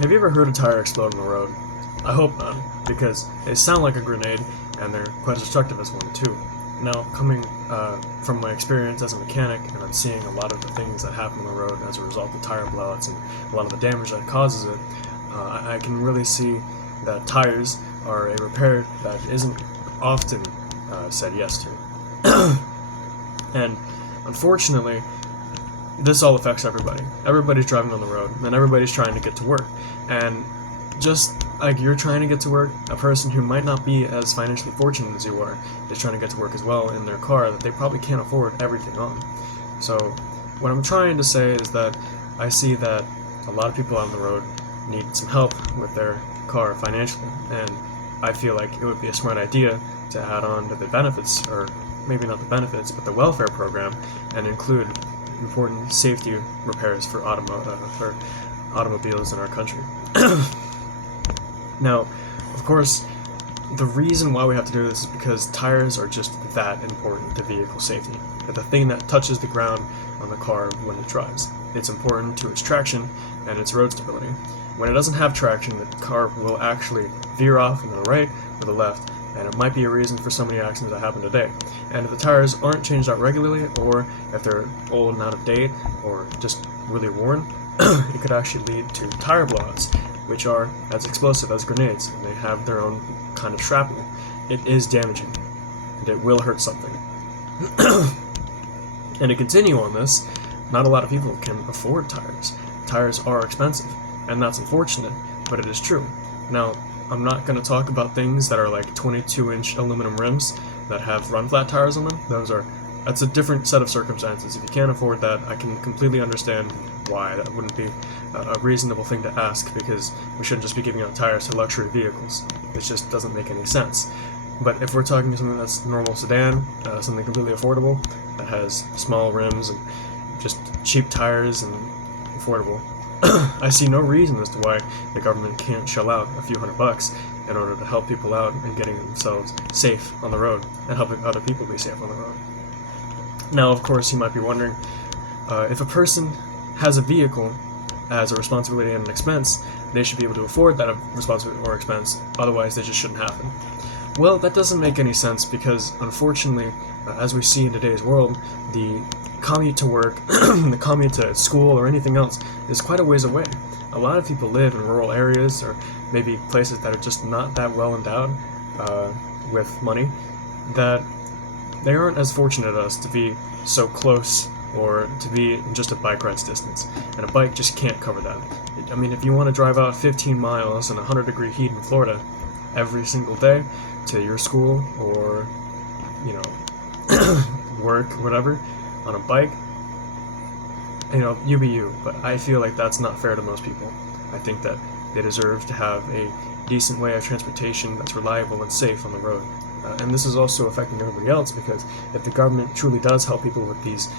Have you ever heard a tire explode on the road? I hope not, because they sound like a grenade, and they're quite destructive as one too. Now, coming from my experience as a mechanic, and I'm seeing a lot of the things that happen on the road as a result of tire blowouts and a lot of the damage that causes it, I can really see that tires are a repair that isn't often said yes to. And unfortunately, this all affects everybody. Everybody's driving on the road, and everybody's trying to get to work. And just like you're trying to get to work, a person who might not be as financially fortunate as you are is trying to get to work as well in their car that they probably can't afford everything on. So what I'm trying to say is that I see that a lot of people on the road need some help with their car financially, and I feel like it would be a smart idea to add on to the benefits, or maybe not the benefits, but the welfare program, and include important safety repairs for automobiles in our country. Now, of course, the reason why we have to do this is because tires are just that important to vehicle safety. They're the thing that touches the ground on the car when it drives. It's important to its traction and its road stability. When it doesn't have traction, the car will actually veer off into the right or the left, and it might be a reason for so many accidents that happen today. And if the tires aren't changed out regularly, or if they're old and out of date, or just really worn, it could actually lead to tire blowouts, which are as explosive as grenades, and they have their own kind of shrapnel. It is damaging, and it will hurt something. And to continue on this, not a lot of people can afford tires. Tires are expensive, and that's unfortunate, but it is true. Now, I'm not going to talk about things that are like 22-inch aluminum rims that have run-flat tires on them. That's a different set of circumstances. If you can't afford that, I can completely understand why that wouldn't be a reasonable thing to ask, because we shouldn't just be giving out tires to luxury vehicles. It just doesn't make any sense. But if we're talking something that's normal sedan, something completely affordable, that has small rims and just cheap tires and affordable, I see no reason as to why the government can't shell out a few $100 in order to help people out in getting themselves safe on the road and helping other people be safe on the road. Now, of course, you might be wondering, if a person has a vehicle as a responsibility and an expense, they should be able to afford that responsibility or expense, otherwise they just shouldn't happen. Well, that doesn't make any sense, because unfortunately, as we see in today's world, the commute to work, the commute to school or anything else is quite a ways away. A lot of people live in rural areas, or maybe places that are just not that well endowed with money, that they aren't as fortunate as us to be so close or to be in just a bike ride's distance, and a bike just can't cover that. I mean, if you want to drive out 15 miles in 100-degree heat in Florida every single day to your school or, work, whatever, on a bike, you be you, but I feel like that's not fair to most people. I think that they deserve to have a decent way of transportation that's reliable and safe on the road. And this is also affecting everybody else, because if the government truly does help people with these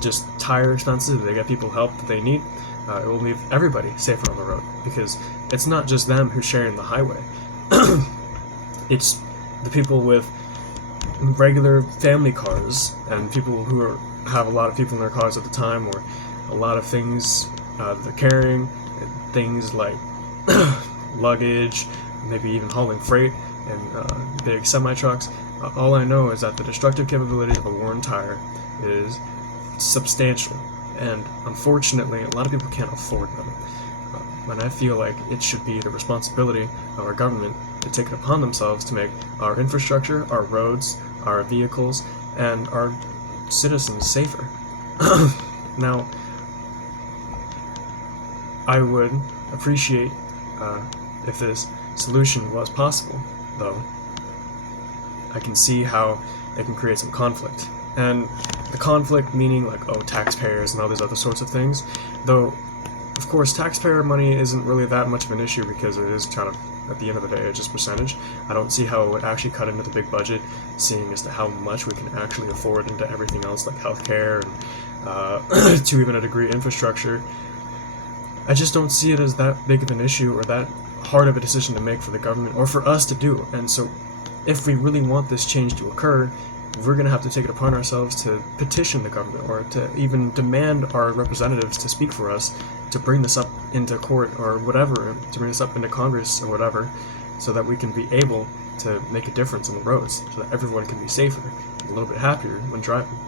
just tire expenses, if they get people help that they need, it will leave everybody safer on the road, because it's not just them who's sharing the highway. It's the people with regular family cars and people who have a lot of people in their cars at the time, or a lot of things they're carrying, things like luggage, maybe even hauling freight and big semi-trucks. All I know is that the destructive capability of a worn tire is substantial, and unfortunately a lot of people can't afford them. And I feel like it should be the responsibility of our government to take it upon themselves to make our infrastructure, our roads, our vehicles, and our citizens safer. Now, I would appreciate if this solution was possible, though. I can see how it can create some conflict. And the conflict meaning like, taxpayers and all these other sorts of things, though of course taxpayer money isn't really that much of an issue, because it is kind of, at the end of the day, it's just percentage. I don't see how it would actually cut into the big budget, seeing as to how much we can actually afford into everything else like healthcare and to even a degree infrastructure. I just don't see it as that big of an issue or that hard of a decision to make for the government or for us to do. And so if we really want this change to occur, we're going to have to take it upon ourselves to petition the government, or to even demand our representatives to speak for us to bring this up into court or whatever, to bring this up into Congress or whatever, so that we can be able to make a difference on the roads, so that everyone can be safer and a little bit happier when driving.